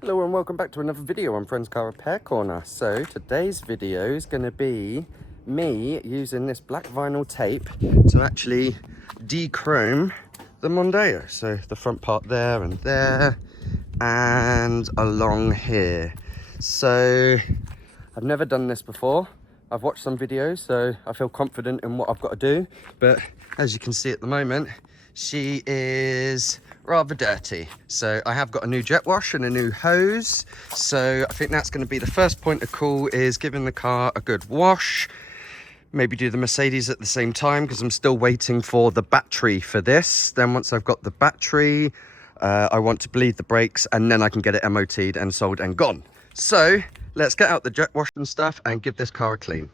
Hello and welcome back to another video on Friends Car Repair Corner. So today's video is going to be me using this black vinyl tape to actually de-chrome the Mondeo. So the front part there and along here. So I've never done this before. I've watched some videos, so I feel confident in what I've got to do. But as you can see at the moment, she is rather dirty. So I have got a new jet wash and a new hose. So I think that's going to be the first point of call, is giving the car a good wash. Maybe do the Mercedes at the same time, because I'm still waiting for the battery for this. Then once I've got the battery, I want to bleed the brakes, and then I can get it MOT'd and sold and gone. So let's get out the jet wash and stuff and give this car a clean.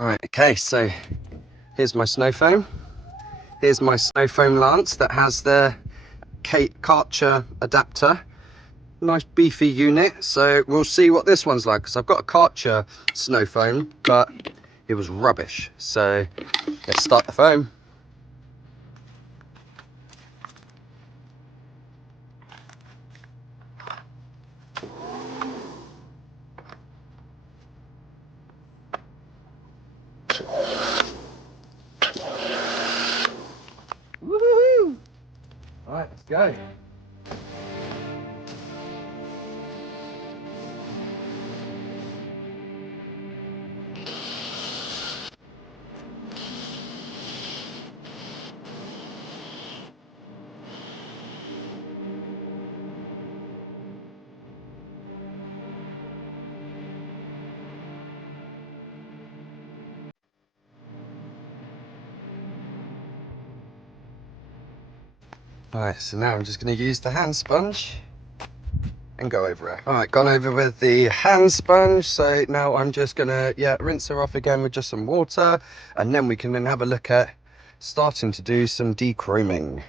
Alright, okay, so here's my snow foam. Here's my snow foam lance that has the Karcher adapter. Nice beefy unit. So we'll see what this one's like, because I've got a Karcher snow foam, but it was rubbish. So let's start the foam. Woohoo! Alright, let's go. Alright, so now I'm just going to use the hand sponge and go over it. Alright, gone over with the hand sponge, so now I'm just going to rinse her off again with just some water, and then we can then have a look at starting to do some de-chroming.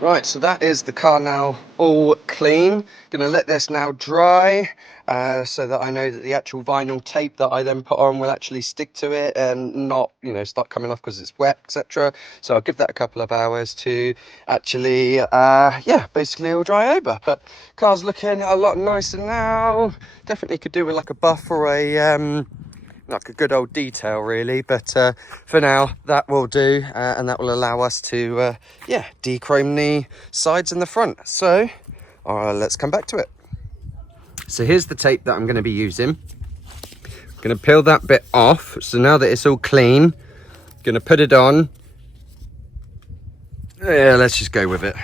Right, so that is the car now all clean. Gonna let this now dry, so that I know that the actual vinyl tape that I then put on will actually stick to it and not, start coming off because it's wet, etc. So I'll give that a couple of hours to actually, basically all dry over. But car's looking a lot nicer now. Definitely could do with like a buff or a like a good old detail really, but for now that will do, and that will allow us to de-chrome the sides and the front. So let's come back to it. So here's the tape that I'm going to be using. I'm going to peel that bit off, so now that it's all clean, I'm going to put it on. Yeah, let's just go with it.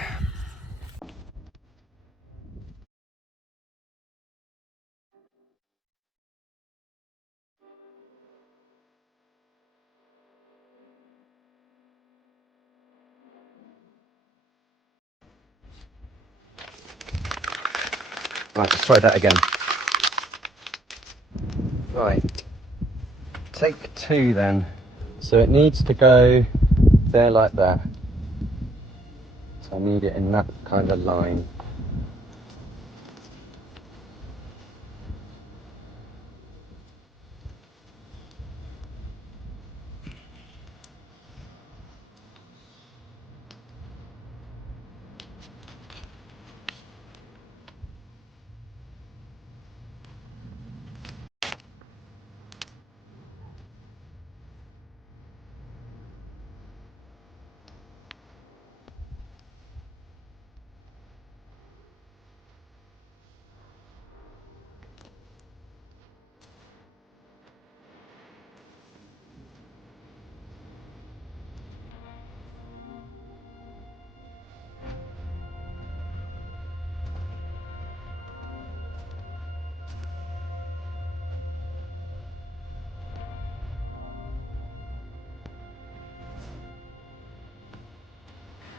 Right, let's try that again. Right, take two then. So it needs to go there like that. So I need it in that kind of line.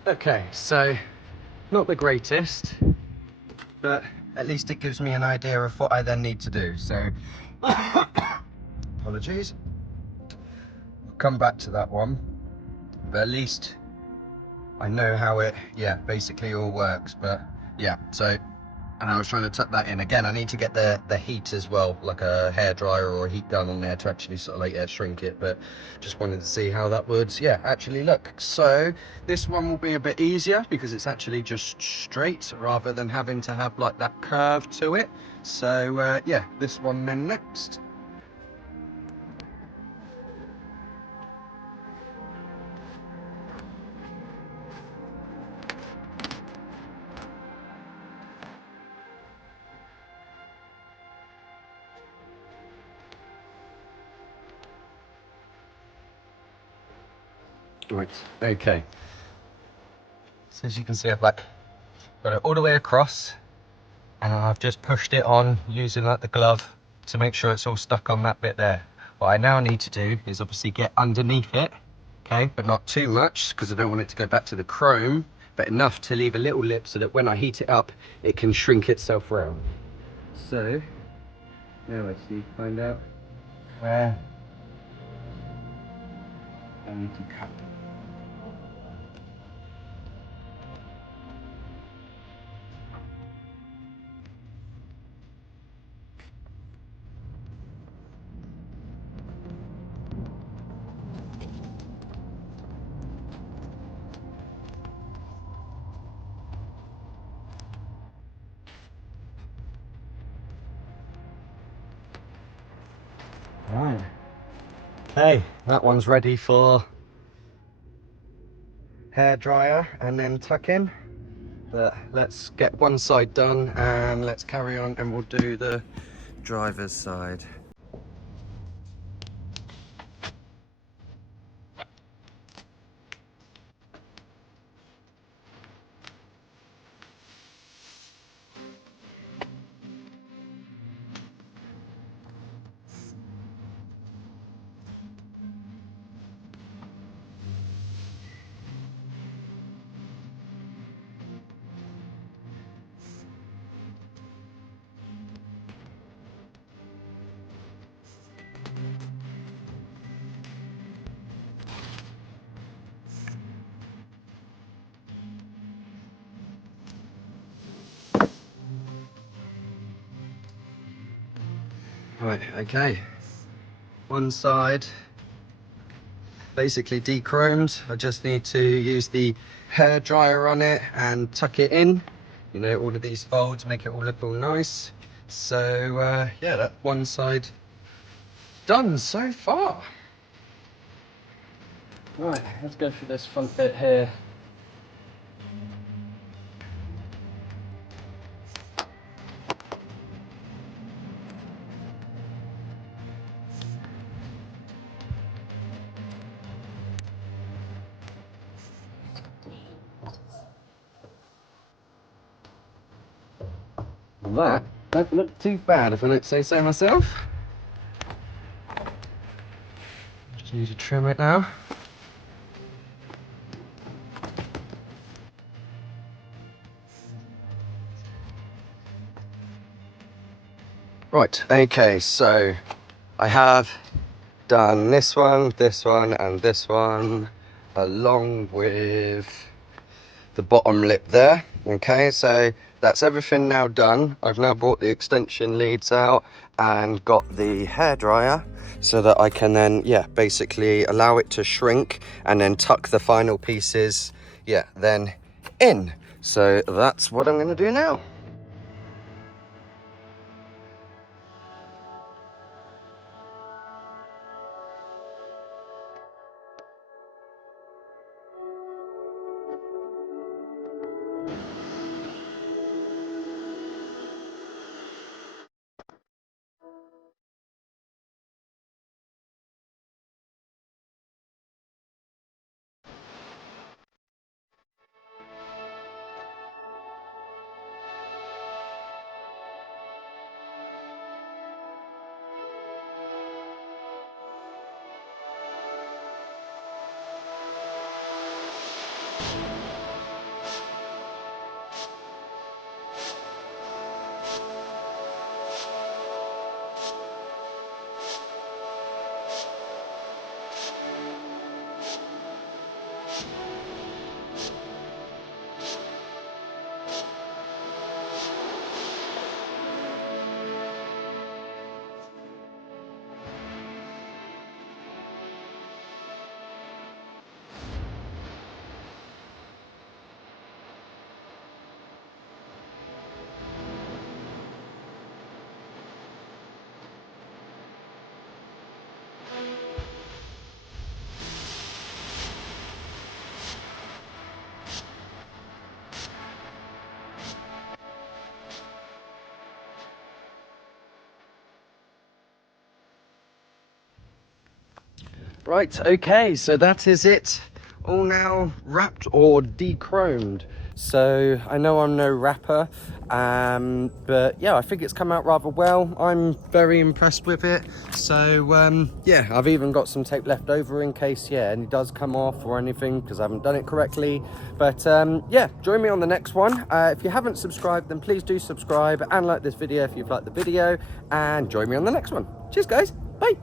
Okay, so not the greatest, but at least it gives me an idea of what I then need to do. So apologies, I'll come back to that one, but at least I know how it, yeah, basically all works. But yeah, so, and I was trying to tuck that in. Again, I need to get the heat as well, like a hairdryer or a heat gun on there to actually sort of like shrink it, but just wanted to see how that would, yeah, actually look. So this one will be a bit easier because it's actually just straight rather than having to have like that curve to it. So yeah, this one then next. Right, okay. So as you can see, I've like got it all the way across, and I've just pushed it on using like the glove to make sure it's all stuck on that bit there. What I now need to do is obviously get underneath it, okay, but not too much because I don't want it to go back to the chrome, but enough to leave a little lip so that when I heat it up, it can shrink itself round. So now let's see, find out where I need to cut. Right. Okay, that one's ready for hair dryer and then tuck in. But let's get one side done and let's carry on, and we'll do the driver's side. Right, okay. One side basically de-chromed. I just need to use the hair dryer on it and tuck it in. You know, all of these folds make it all look all nice. So yeah, that one side done so far. Right, let's go through this front bit here. That don't look too bad if I don't say so myself. Just need to trim it now. Right, okay, so I have done this one, and this one, along with the bottom lip there. Okay, so that's everything now done. I've now brought the extension leads out and got the hairdryer so that I can then, yeah, basically allow it to shrink and then tuck the final pieces, yeah, then in. So that's what I'm going to do now. Right, okay, so that is it. All now wrapped or de-chromed. So I know I'm no rapper, but yeah, I think it's come out rather well. I'm very impressed with it. So yeah, I've even got some tape left over in case, yeah, and it does come off or anything because I haven't done it correctly. But yeah, join me on the next one. If you haven't subscribed, then please do subscribe and like this video if you've liked the video, and join me on the next one. Cheers guys, bye.